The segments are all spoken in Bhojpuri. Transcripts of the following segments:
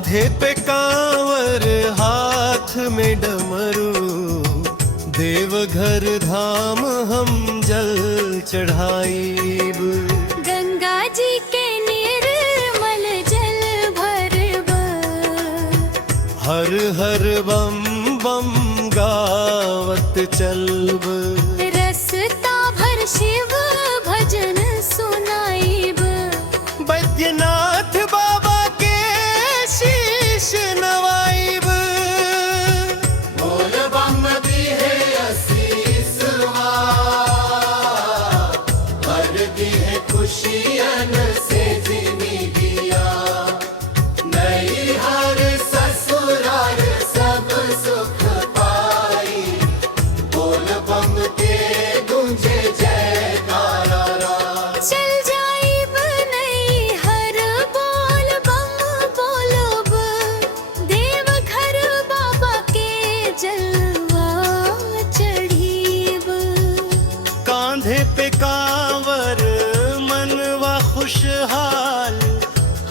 कांधे पे कांवर हाथ में डमरू, देवघर धाम हम जल चढ़ाईब। गंगा जी के निर्मल जल भरब, हर हर बम बम गावत चलब। रसता भर शिव भजन सुनाईब। बैद्यनाथ बाबा के शीश नवाईब। बोल बम दी है असीसवा, भर दी है खुशियन से जिंदगिया। नई हर ससुराल सब सुख पाई, बोल बम के गूंजे जयकारा। चल जाइब नहीं हर बोल बम बोलब, देवघर बाबा के जलवा चढ़ीब। कांधे पे कांवर मनवा खुशहाल,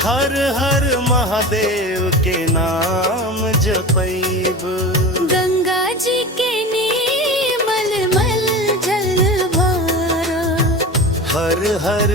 हर हर महादेव के नाम जपैब। गंगा जी के निर्मल मल जल भरा, हर हर